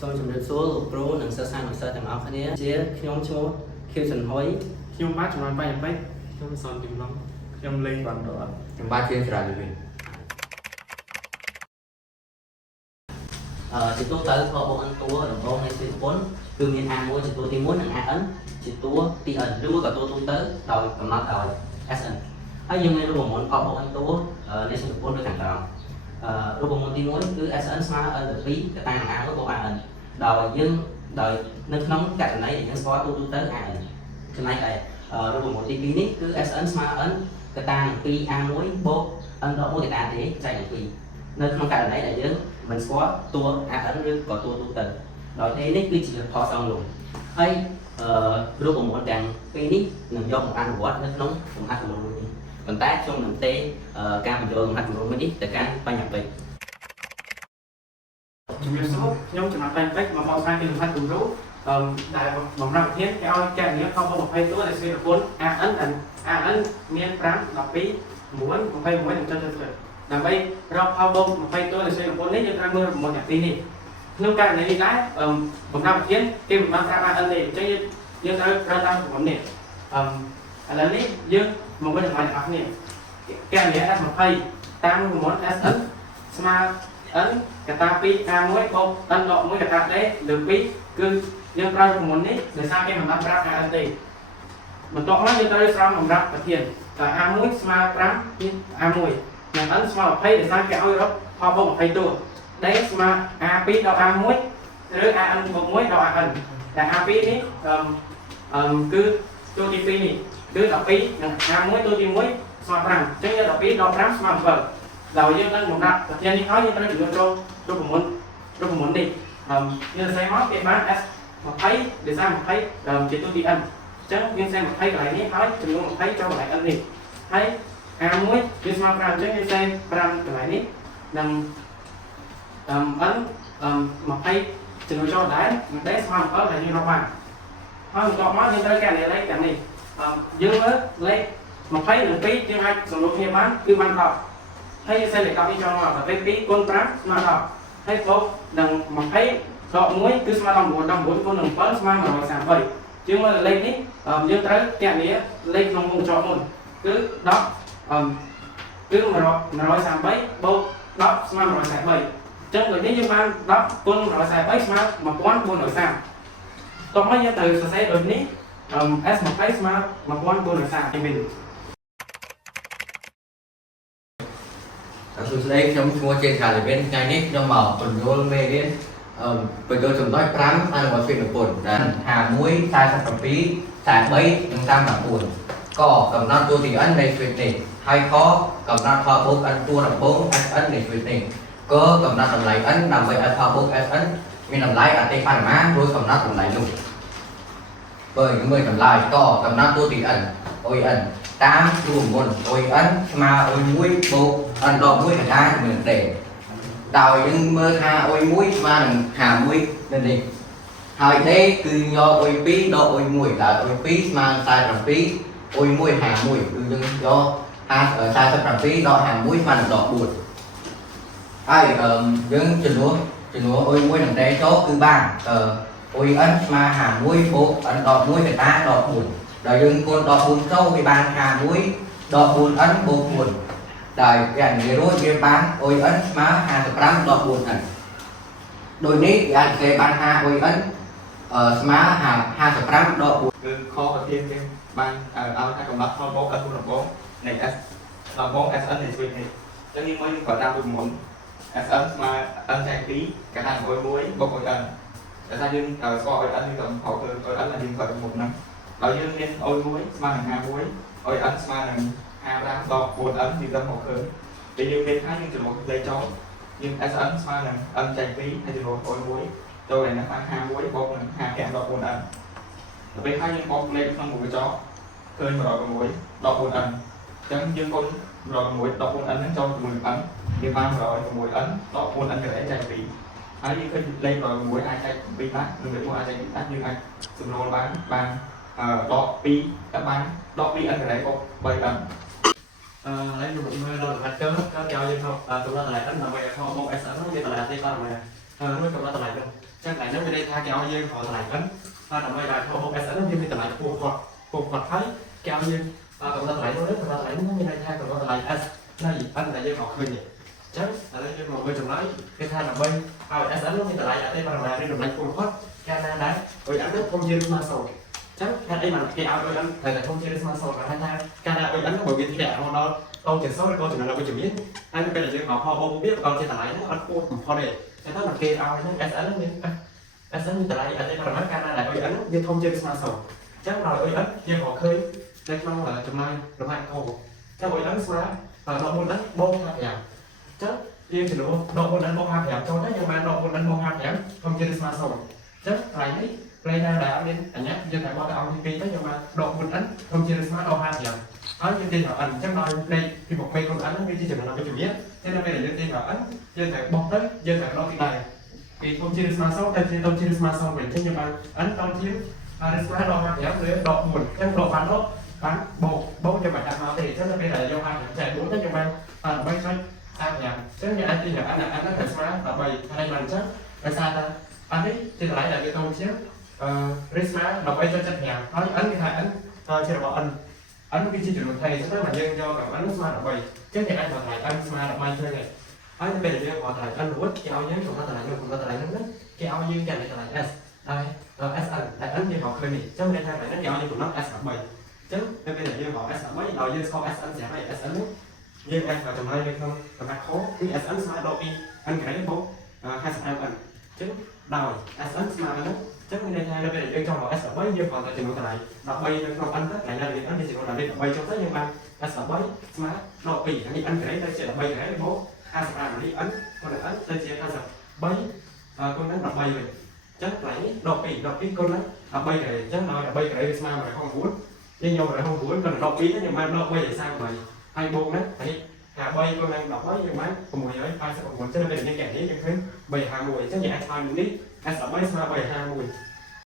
សូមជម្រាបសួរលោកគ្រូនិងសិស្សនិស្សិតទាំងអស់គ្នាជាខ្ញុំឈ្មោះខៀវសិនហុយខ្ញុំបាទចំនួន3អាពេកខ្ញុំសនជំនងខ្ញុំលេងបានដល់ខ្ញុំបាទជាច្រើនវិញជាទូទៅខបូក n តួដំបូងនៃសេប្រព័ន្ធគឺមាន A1 ជាតួទី1និង AN ជាតួទី n ឬមួយក៏តួទូទៅដោយកំណត់ដោយ SN ហើយយើងមានរូបមន្តខបូក n តួនៃសេប្រព័ន្ធដូចខាងក្រោមរូបមន្តទី1គឺ SN ស្មើ n ទៅ2កតានឹង A1 បូក AN ដោយនៅក្នុងករណីដែលយើងស្គាល់តួទូទៅ AN ចំណែកឯរូបមន្តទី2នេះគឺ SN ស្មើ n កតានឹង 2A1 បូក n ដក1កតាទេចែកនឹង2នៅក្នុងករណីដែលយើងមិនស្គាល់តួ AN ឬក៏តួទូទៅដោយទេនេះគឺជាផលសងលំហើយរូបមន្តទាំងពីរនេះនឹងយកមកអនុវត្តនៅក្នុងលំហាត់គម្រោងមួយនេះប៉ុន្តែខ្ញុំនឹងទេការបញ្ចូលលំហាត់គម្រោងមួយនេះទៅកាន់បញ្ញត្តិជំរាបសួរខ្ញុំចំណាប់តែពេកមកបកស្រាយពីលំហាត់គម្រោងដែលបំរើវិធានគេឲ្យចែកងារខុស20តួដែលសេប្រព័ន្ធ AN មាន5 12 9 21និងចុចទៅដើម្បីរកផលបូក20តួដែលសេប្រព័ន្ធនេះយើងត្រូវមើលប្រព័ន្ធទាំងពីរនេះក្នុងករណីនេះដែរបំរើវិធានគេមិនបានប្រាប់ AN ទេអញ្ចឹងយើងត្រូវប្រើតាមប្រព័ន្ធនេះឥឡូវនេះយើងមកវិញទាំងអស់គ្នាករណី S20 តាមប្រព័ន្ធ SN ស្មើ n កតា 2A1 បូក n ដក1កតា d លើ2គឺយើងប្រើប្រព័ន្ធនេះដោយសារគេមិនបានប្រាប់ AN ទេបន្ទាប់មកយើងត្រូវស្រង់សម្រាប់ប្រធានតែ A1 ស្មើ5 A1 និង n ស្មើ20ដោយសារគេឲ្យរកផលបូក20តួ d ស្មើ A2 ដល់ A1 ឬ AN បូក1ដល់ AN តែ A2 នេះគឺតួទី2នេះគឺ12និង A1 តួទី1ស្មើ5អញ្ចឹងយើង12ដល់5ស្មើ7ដោយយើងនឹងបំរាប់ប្រធាននេះហើយយើងត្រូវចំនួនរូបមន្តនេះយើងសេមកគេបាន S20 ដោយសារ20ជាតួទី n អញ្ចឹងយើងសេ20កន្លែងនេះហើយចំនួន20ចូលកន្លែង n នេះហើយ A1 វាស្មើ5អញ្ចឹងយើងសេ5កន្លែងនេះនិងn 20ចំនួនចូលដែរនិង d ស្មើ7ដែលយើងរកបានហើយបន្ទាប់មកយើងត្រូវកែលេខទាំងនេះយើងមើលលេខ20និង2យើងអាចសម្រួលគ្នាបានគឺបាន10ហើយយើងសេលេខ10នេះចូលមកដល់ពេល2គុណ5ស្មើ10ហើយបូកនឹង20ដក1គឺស្មើដល់9គុណនឹង7ស្មើ133យើងមើលលេខនេះយើងត្រូវកណនីលេខក្នុងវងកញ្ចក់មុនគឺ10គឺ133បូក10ស្មើ143អញ្ចឹងដូចនេះយើងបាន10គុណ143ស្មើ1430តោះមកយើងត្រូវសរសេរដូចនេះ S20 ស្មើ1430វិញសួស្តីខ្ញុំឈ្មោះជាខាលីវិនថ្ងៃនេះខ្ញុំមកបញ្យល់មេរៀនបញ្យល់ចំណុច5អនុវត្តវិទ្យាពុទ្ធដែល51 47 43និង39កកំណត់តួទី n នៃស្វីតនេះហើយខកំណត់ផលបូក n តួដំបូង SN នៃស្វីតនេះកកំណត់តម្លៃ n ដើម្បីឲ្យផលបូក SN មានតម្លៃអតិបរមារួចកំណត់តម្លៃនោះបើយើងមើលតម្លៃកកំណត់តួទី n ON តាមរូបមន្ត ON ស្មើ O1 បូក n ដក1កតានឹងទេដោយយើងមើលថា O1 ស្មើនឹង51នៅនេះហើយ D គឺយក O2 ដក O1 ដែល O2 ស្មើ47 O1 51គឺយើងយក47ដក51ស្មើនឹងដក4ហើយយើងចំនួន O1 នឹង D ចូលគឺបាន ON ស្មើ51បូក n ដក1កតាដក4ដោយយើងគុណដក4ចូលវាបាន51ដក 4n បូក4ដោយគេនិយាយរួចវាបាន ON ស្មើ55ដក 4n ដោយនេះគេអាចគេបាន ON ស្មើ55ដក 4គឺខប្រធានគេបានឲ្យថាកំណត់ផលបូក n ដំបូងនៃ S ដំបូង SN នៃស្វីតនេះអញ្ចឹងយើងមើលគាត់តាមរូបមន្ត SN ស្មើ n ចែក2កតា1បូក ON តែថាយើងស្គាល់ ON យើងទៅហៅគឺ ON làយើងគាត់មុខហ្នឹងដោយយើងមាន O1 ស្មើនឹង51 ON ស្មើនឹង55ដក 4n យើងទៅមកឃើញពេលយើងមានថាយើងចំនួនលេខចូលយើង SN ស្មើនឹង n ចែក2ហើយចំនួន O1 ចូលឯហ្នឹងបាន51បូកនឹង55ដក 4n ដល់ពេលហើយយើងបូកលេខក្នុងមួយកញ្ចក់ឃើញ106ដក 4n អញ្ចឹងយើងគុណ106ដក 4n ហ្នឹងចូលជាមួយនឹង n យើងបាន106n ដក 4n កន្លែងចែក2ហើយយើងឃើញលេខ106អាចចែក2បានឬលេខ1អាចចែក2បានយើងអាចសំណួរបានដក2តែបានដក 2n កន្លែងបូក 3n lấy một mưa rồi mặt cơ cho chúng ta là đánh là về không SN nó như là thì con mà nuôi cầm lại luôn chắc lại nó về đây thay cái ao dương họ lại ấn làm lại lại họ sẽ nó như lại phù hợp thấy cái ao dương cầm lại nó cầm lại nó như này thay cầm lại này anh là dương họ khơi nhỉ chắc là đây dương họ khơi trồng lại cái thay là bay sẽ nó như lại ở đây bằng là đi trồng lại phù hợp Canada rồi anh rất không dương mà sầu chắc đây mà cái ao rồi anh thầy là không dương mà sầu là hai thay Canada rồi anh có bởi vì thế nào nó câu chuyện số câu chuyện là câu chuyện biết anh bây giờ dương họ không biết còn trên lại nó anh cũng không để cái đó là kia ao nó SN như SN như lại ở đây là nói Canada lại ơi như thông trên smartphone chắc rồi ơi như họ khơi đây không là trong mai trong hai câu chắc ơi smart nó muốn đánh bông hạt nhảm chắc riêng thì nó muốn đánh bông hạt nhảm cho đấy nhưng mà nó muốn đánh bông hạt nhảm không trên smartphone chắc lại đấy play ra đã đến anh nhé dân phải bao ông thì đấy nhưng mà độ muốn đánh không trên smart bông hạt nhảm nói như tin họ ảnh chắc nói đây khi một mấy con ảnh nó như chỉ là nó chỉ biết thế nên đây là dân tin họ ảnh dân phải bọc đấy dân phải lo cái này thì thông tin smart shop đây thì thông tin smart shop mình nhưng mà ấn thông tin smart đo hàng giảm rồi đo một trong độ bán bộ cho bạn làm thì chắc là bây giờ do hàng chạy đúng tất cho bạn bay xoay sang nhà chắc như anh tin là anh nó phải smart là bày anh làm chắc tại sao ta anh ấy thì lại là cái câu chứ smart là bay cho chân nhà nói ấn cái này ấn chưa bảo anh cái chi trường thầy sẽ là dân do cảm anh smart là bày chứ thì anh là thầy anh smart là bay chơi này anh bây giờ họ thầy anh hút cái áo nhớ của nó là nhưng mà lại nó cái áo dương dành lại S đây S lại ấn như họ khơi này chứ nên hai phải nó áo như của nó S bảy chứ nên bây giờ như họ S mấy rồi như sau S anh sẽ này S ấn nhưng anh vào trong hai hay không tầm khó nhưng S ấn smart đôi anh cái bố hai S anh chứ đòi S ấn smart nó chứ nên hai bây giờ trong họ S mấy như còn tại trường lại đọc bay không anh tất lại là việc anh thì chỉ còn là đi đọc bay trong tất nhưng mà S mấy smart đôi anh cái đây sẽ là bay cái bố là đi ấn con này ấn đây chỉ là bay con nó đọc bay rồi chắc lại đọc cái con nó đọc bay cái chắc nói là bay cái mà không muốn nhưng nhau lại không muốn còn đọc ý nhưng mà đọc bay thì sao vậy hai bộ đấy thấy hạ bay con đang đọc nói nhưng mà cùng mùi ấy ai sẽ còn muốn cho nên là những kẻนี้như thế bay hà mùi chắc nhẹ hai mùi đi ai sợ bay sao bay hà mùi